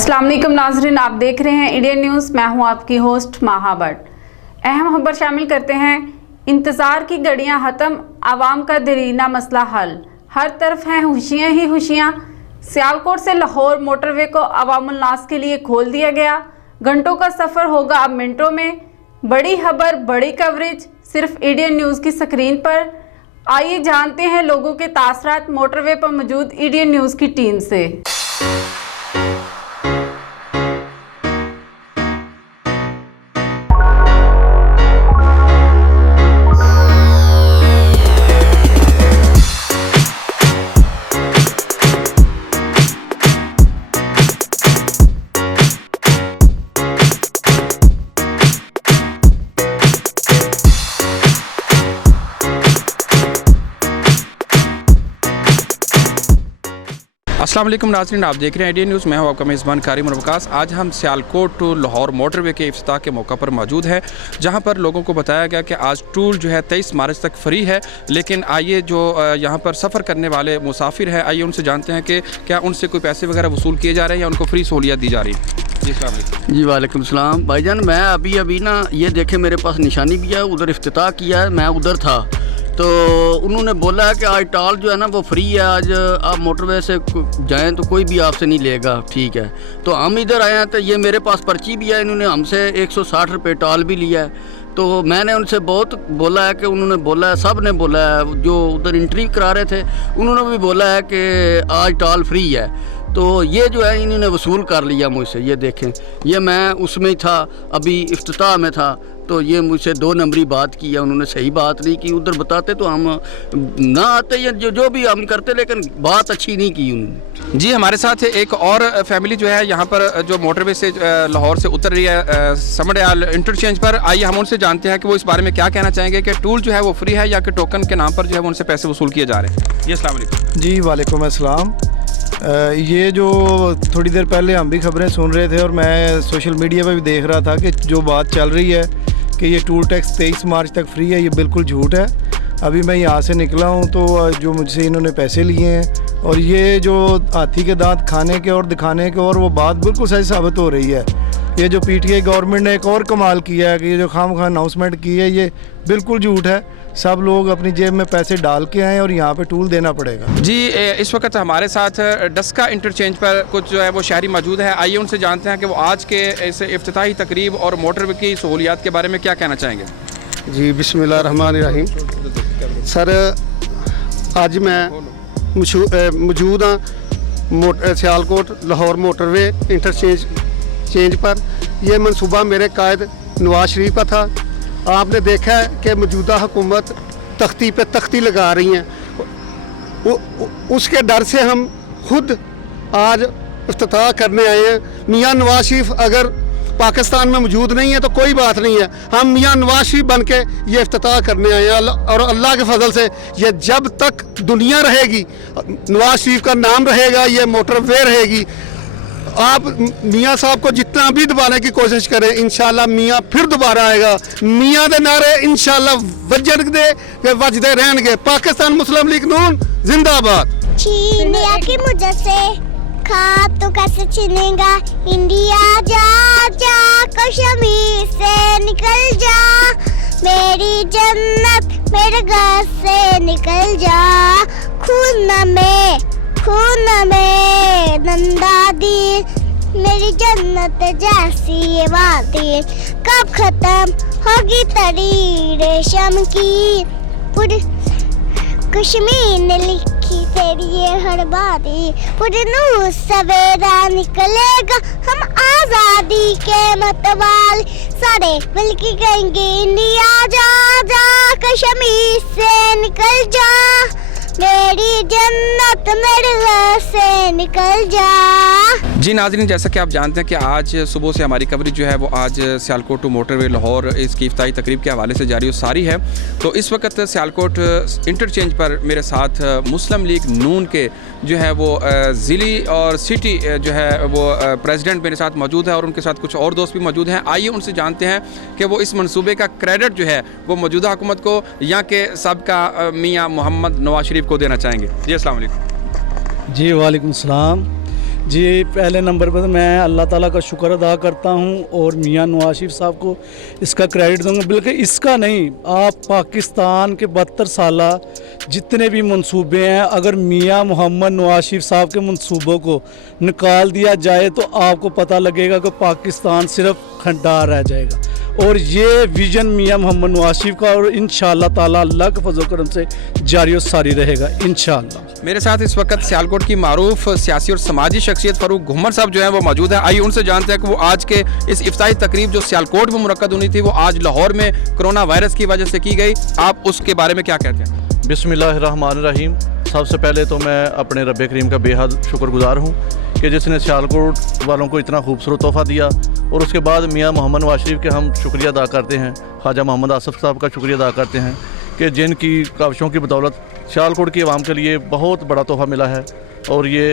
अस्सलाम वालेकुम नाज़रीन, आप देख रहे हैं इंडियन न्यूज़। मैं हूं आपकी होस्ट माहा भट्ट। अहम खबर शामिल करते हैं। इंतज़ार की घड़ियां ख़त्म, आवाम का दरीना मसला हल। हर तरफ हैं खुशियां ही खुशियां। सियालकोट से लाहौर मोटरवे को अवामुल नास के लिए खोल दिया गया। घंटों का सफ़र होगा अब मिनटों में। बड़ी खबर, बड़ी कवरेज सिर्फ इंडियन न्यूज़ की स्क्रीन पर। आइए जानते हैं लोगों के तासरात मोटरवे पर मौजूद इंडियन न्यूज़ की टीम से। अस्सलाम वालेकुम नाज़रीन, आप देख रहे हैं इंडियन न्यूज़। मैं हूं आपका मेज़बान कारिम वकास। आज हम सियालकोट टू लाहौर मोटरवे के इफ्तिताह के मौका पर मौजूद हैं, जहां पर लोगों को बताया गया कि आज टूल जो है 23 मार्च तक फ्री है। लेकिन आइए जो यहां पर सफ़र करने वाले मुसाफिर हैं, आइए उनसे जानते हैं कि क्या उनसे कोई पैसे वगैरह वसूल किए जा रहे हैं या उनको फ्री सहूलियत दी जा रही है। जी वालेकुम सलाम भाईजान। मैं अभी ना ये देखे मेरे पास निशानी भी है, उधर इफ्तिताह किया है, मैं उधर था तो उन्होंने बोला है कि आज टॉल जो है ना वो फ्री है। आज आप मोटरवे से जाएं तो कोई भी आपसे नहीं लेगा, ठीक है। तो हम इधर आए हैं तो ये मेरे पास पर्ची भी है, इन्होंने हमसे 160 रुपये टॉल भी लिया है। तो मैंने उनसे बहुत बोला है कि उन्होंने बोला है, सब ने बोला है, जो उधर एंट्री करा रहे थे उन्होंने भी बोला है कि आज टॉल फ्री है। तो ये जो है इन्होंने वसूल कर लिया मुझसे। ये देखें, ये मैं उसमें ही था, अभी इफ्तिताह में था, तो ये मुझसे 2 नंबरी बात की है। उन्होंने सही बात नहीं की, उधर बताते तो हम ना आते या जो भी हम करते, लेकिन बात अच्छी नहीं की उन्होंने। जी, हमारे साथ एक और फैमिली जो है यहाँ पर जो मोटरवे से लाहौर से उतर रही है समड़याल इंटरचेंज पर। आइए हम उनसे जानते हैं कि वो इस बारे में क्या कहना चाहेंगे कि टूल जो है वो फ्री है या कि टोकन के नाम पर जो है वो उनसे पैसे वसूल किए जा रहे हैं। जी अस्सलाम वालेकुम। जी वालेकुम अस्सलाम। ये जो थोड़ी देर पहले हम भी खबरें सुन रहे थे और मैं सोशल मीडिया पे भी देख रहा था कि जो बात चल रही है कि ये टूल टैक्स 23 मार्च तक फ्री है, ये बिल्कुल झूठ है। अभी मैं यहाँ से निकला हूँ तो जो मुझसे इन्होंने पैसे लिए हैं और ये जो हाथी के दांत खाने के और दिखाने के और वो बात बिल्कुल सही साबित हो रही है। ये जो पीटीआई गवर्नमेंट ने एक और कमाल किया है कि ये जो खामखा अनाउंसमेंट की है ये बिल्कुल झूठ है। सब लोग अपनी जेब में पैसे डाल के आए और यहाँ पे टूल देना पड़ेगा। जी, इस वक्त हमारे साथ डस्का इंटरचेंज पर कुछ जो है वो शहरी मौजूद है। आइए उनसे जानते हैं कि वो आज के इस इफ्तिताही तकरीब और मोटरवे की सहूलियात के बारे में क्या कहना चाहेंगे। जी बिस्मिल्लाहिर्रहमानिर्रहीम। सर आज मैं मौजूद हाँ सियालकोट लाहौर मोटरवे इंटरचेंज पर। यह मनसूबा मेरे कायद नवाज शरीफ का था। आपने देखा है कि मौजूदा हुकूमत तख्ती पे तख्ती लगा रही हैं, उसके डर से हम खुद आज इफ्तिताह करने आए हैं। मियाँ नवाज शरीफ अगर पाकिस्तान में मौजूद नहीं है तो कोई बात नहीं है, हम मियाँ नवाज शरीफ बन के ये इफ्तिताह करने आए हैं। और अल्लाह के फजल से ये जब तक दुनिया रहेगी, नवाज शरीफ का नाम रहेगा, ये मोटरवे रहेगी। आप मियाँ साहब को जितना भी दबाने की कोशिश करें, इंशाल्लाह मियाँ फिर दोबारा आएगा। मियाँ दे नारे इंशाल्लाह वजदे रहेंगे। पाकिस्तान मुस्लिम लीग नून जिंदाबाद। छीनिया की मुझसे खाब तो कैसे छीनेगा, इंडिया जा जा कश्मीर से निकल जा, मेरी जन्नत मेरे घर से निकल जा। खून में नंदा दी, मेरी जन्नत जैसी ये वादी, कब खत्म होगी तरी रेशम की, कश्मीर ने लिखी तेरी ये हर बाती, पुरनूर सवेरा निकलेगा, हम आज़ादी के मतवाले सारे मिलके कहेंगे, इंडिया जा जा कश्मीर से निकल जा, मेरी जन्नत मेरे घर से निकल जा। जी नाज़रीन, जैसा कि आप जानते हैं कि आज सुबह से हमारी कवरेज जो है वो आज सियालकोट टू मोटरवे लाहौर इसकी इफ्तिताही तकरीब के हवाले से जारी और सारी है। तो इस वक्त सियालकोट इंटरचेंज पर मेरे साथ मुस्लिम लीग नून के जो है वो ज़िली और सिटी जो है वो प्रेसिडेंट मेरे साथ मौजूद है और उनके साथ कुछ और दोस्त भी मौजूद हैं। आइए उनसे जानते हैं कि वो इस मनसूबे का क्रेडिट जो है वो मौजूदा हुकूमत को या के सबका मियाँ मोहम्मद नवाज शरीफ को देना चाहेंगे। जी अस्सलाम वालेकुम। जी वालेकुम सलाम। जी पहले नंबर पर मैं अल्लाह ताला का शुक्र अदा करता हूँ और मियां नवाज शरीफ साहब को इसका क्रेडिट दूंगा, बल्कि इसका नहीं, आप पाकिस्तान के 72 साल जितने भी मंसूबे हैं, अगर मियां मोहम्मद नवाज शरीफ साहब के मंसूबों को निकाल दिया जाए तो आपको पता लगेगा कि पाकिस्तान सिर्फ खंडार रह जाएगा। और ये विजन मियां मोहम्मद नवाज शरीफ का और इंशाअल्लाह ताला अल्लाह के फजल करम से जारी और सारी रहेगा इंशाअल्लाह। मेरे साथ इस वक्त सियालकोट की मारूफ सियासी और समाजी शख्सियत फ़ारूक घुमर साहब जो है वो मौजूद है। आइए उनसे जानते हैं कि वो आज के इस इफ्ताही तकरीब जो सियालकोट में मुनक्कद होनी थी वो आज लाहौर में कोरोना वायरस की वजह से की गई, आप उसके बारे में क्या कहते हैं? बिस्मिल्लाहिर्रहमानिर्रहीम। सबसे पहले तो मैं अपने रब करीम का बेहद शुक्रगुजार हूँ कि जिसने सियालकोट वालों को इतना खूबसूरत तोहफ़ा दिया। और उसके बाद मियां मोहम्मद नवाज शरीफ के हम शुक्रिया अदा करते हैं, ख्वाजा मोहम्मद आसफ़ साहब का शुक्रिया अदा करते हैं कि जिनकी काविशों की बदौलत सियालकोट की आवाम के लिए बहुत बड़ा तोहफ़ा मिला है। और ये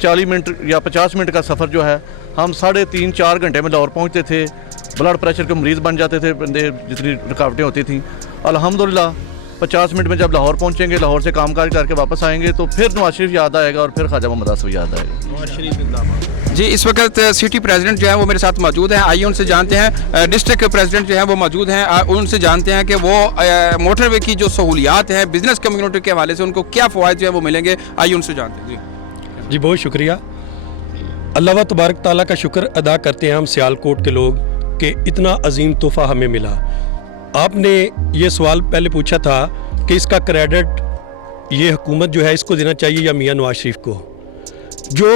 40 मिनट या 50 मिनट का सफ़र जो है, हम 3.5-4 घंटे में लाहौर पहुँचते थे, ब्लड प्रेशर के मरीज़ बन जाते थे बंदे, जितनी रुकावटें होती थी। अल्हम्दुलिल्लाह 50 मिनट में जब लाहौर पहुँचेंगे, लाहौर से कामकाज करके वापस आएंगे तो फिर नवाज शरीफ याद आएगा और फिर ख्वाजा मोहम्मद आसफ़ याद आएगा। जी इस वक्त सिटी प्रेसिडेंट जो है वो मेरे साथ मौजूद हैं, आइए उनसे जानते हैं। डिस्ट्रिक्ट प्रेसिडेंट जो है वो मौजूद हैं, उनसे जानते हैं कि वो मोटरवे की जो सहूलियात हैं बिज़नेस कम्युनिटी के हवाले से उनको क्या फ़वाइद जो है वो मिलेंगे, आइए उनसे जानते हैं। जी बहुत शुक्रिया। अल्लाह व तबारक ताला का शुक्र अदा करते हैं हम सियालकोट के लोग कि इतना अजीम तोहफ़ा हमें मिला। आपने ये सवाल पहले पूछा था कि इसका क्रेडिट ये हुकूमत जो है इसको देना चाहिए या मियां नवाज शरीफ को। जो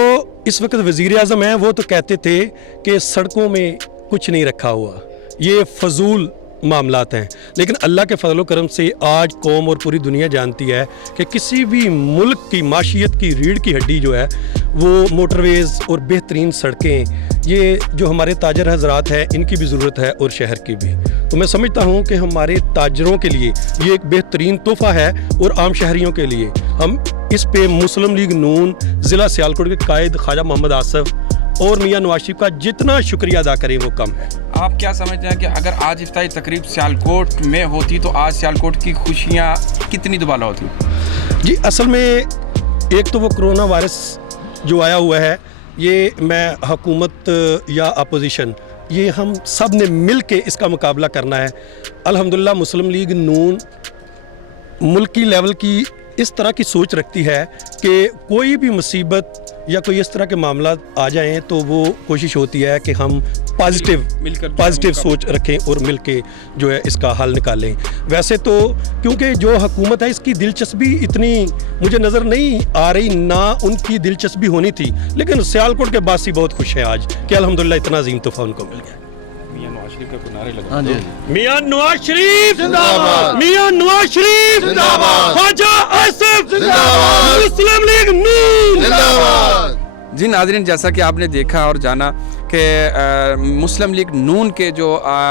इस वक्त वज़ीर आज़म हैं वो तो कहते थे कि सड़कों में कुछ नहीं रखा हुआ, ये फजूल मामलात हैं, लेकिन अल्लाह के फजल करम से आज कौम और पूरी दुनिया जानती है कि किसी भी मुल्क की माशियत की रीढ़ की हड्डी जो है वो मोटरवेज़ और बेहतरीन सड़कें, ये जो हमारे ताजर हजरात हैं इनकी भी ज़रूरत है और शहर की भी। तो मैं समझता हूँ कि हमारे ताजरों के लिए ये एक बेहतरीन तोहफ़ा है और आम शहरियों के लिए हम इस पे मुस्लिम लीग नून ज़िला सियालकोट के कायद ख्वाजा मोहम्मद आसफ़ और मियां नवाज शरीफ का जितना शुक्रिया अदा करें वो कम है। आप क्या समझते हैं कि अगर आज इफ्ताही तकरीब सियालकोट में होती तो आज सियालकोट की खुशियाँ कितनी दुबाला होती? जी असल में एक तो वो कोरोना वायरस जो आया हुआ है, ये मैं हुकूमत या अपोजिशन ये हम सब ने मिल के इसका मुकाबला करना है। अल्हम्दुलिल्लाह मुस्लिम लीग नून मुल्की लेवल की इस तरह की सोच रखती है कि कोई भी मुसीबत या कोई इस तरह के मामला आ जाएं तो वो कोशिश होती है कि हम पॉजिटिव सोच रखें और मिल के जो है इसका हल निकालें। वैसे तो क्योंकि जो हुकूमत है इसकी दिलचस्पी इतनी मुझे नज़र नहीं आ रही, ना उनकी दिलचस्पी होनी थी, लेकिन सियालकोट के बासी बहुत खुश हैं आज कि अल्हम्दुलिल्लाह इतना अजीम तोहफ़ा उनको मिल गया। मियां नवाज शरीफ का नारे लगा। हाँ जी, मियां नवाज शरीफ जिंदाबाद, मियां नवाज शरीफ जिंदाबाद, ख्वाजा आसिफ जिंदाबाद, मुस्लिम लीग नून जिंदाबाद। जी नाज़रीन, जैसा कि आपने देखा और जाना कि मुस्लिम लीग नून के जो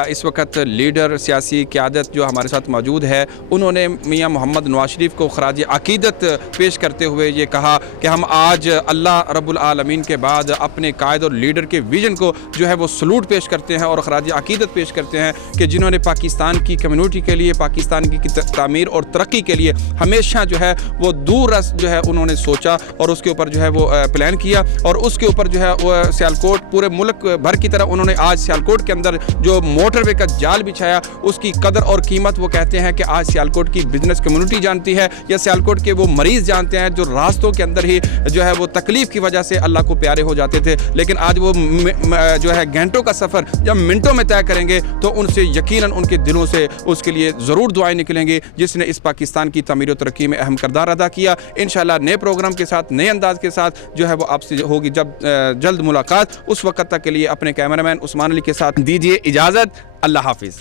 इस वक्त लीडर सियासी क़यादत जो हमारे साथ मौजूद है, उन्होंने मियां मोहम्मद नवाज शरीफ को ख़राज अक़ीदत पेश करते हुए ये कहा कि हम आज अल्लाह रब्बुल आलमीन के बाद अपने कायद और लीडर के विज़न को जो है वो सलूट पेश करते हैं और ख़राज अक़ीदत पेश करते हैं कि जिन्होंने पाकिस्तान की कम्युनिटी के लिए, पाकिस्तान की तामीर और तरक्की के लिए हमेशा जो है वो दूर रस जो है उन्होंने सोचा और उसके ऊपर जो है वो प्लान किया और उसके ऊपर जो है वो सियालकोट पूरे मुल्क भर की तरह उन्होंने आज सियालकोट के अंदर जो मोटरवे का जाल बिछाया, उसकी कदर और कीमत वो कहते हैं कि आज सियालकोट की बिजनेस कम्युनिटी जानती है या सियालकोट के वो मरीज़ जानते हैं जो रास्तों के अंदर ही जो है वो तकलीफ़ की वजह से अल्लाह को प्यारे हो जाते थे, लेकिन आज वो जो है घंटों का सफ़र जब मिनटों में तय करेंगे तो उनसे यकीनन उनके दिलों से उसके लिए ज़रूर दुआएं निकलेंगी, जिसने इस पाकिस्तान की तमीर और तरक्की में अहम किरदार अदा किया। इंशाअल्लाह नए प्रोग्राम के साथ, नए अंदाज के साथ जो है वो आपसे होगी जब जल्द मुलाकात। उस वक्त तक के लिए अपने कैमरामैन उस्मान अली के साथ दीजिए इजाज़त। अल्लाह हाफिज़।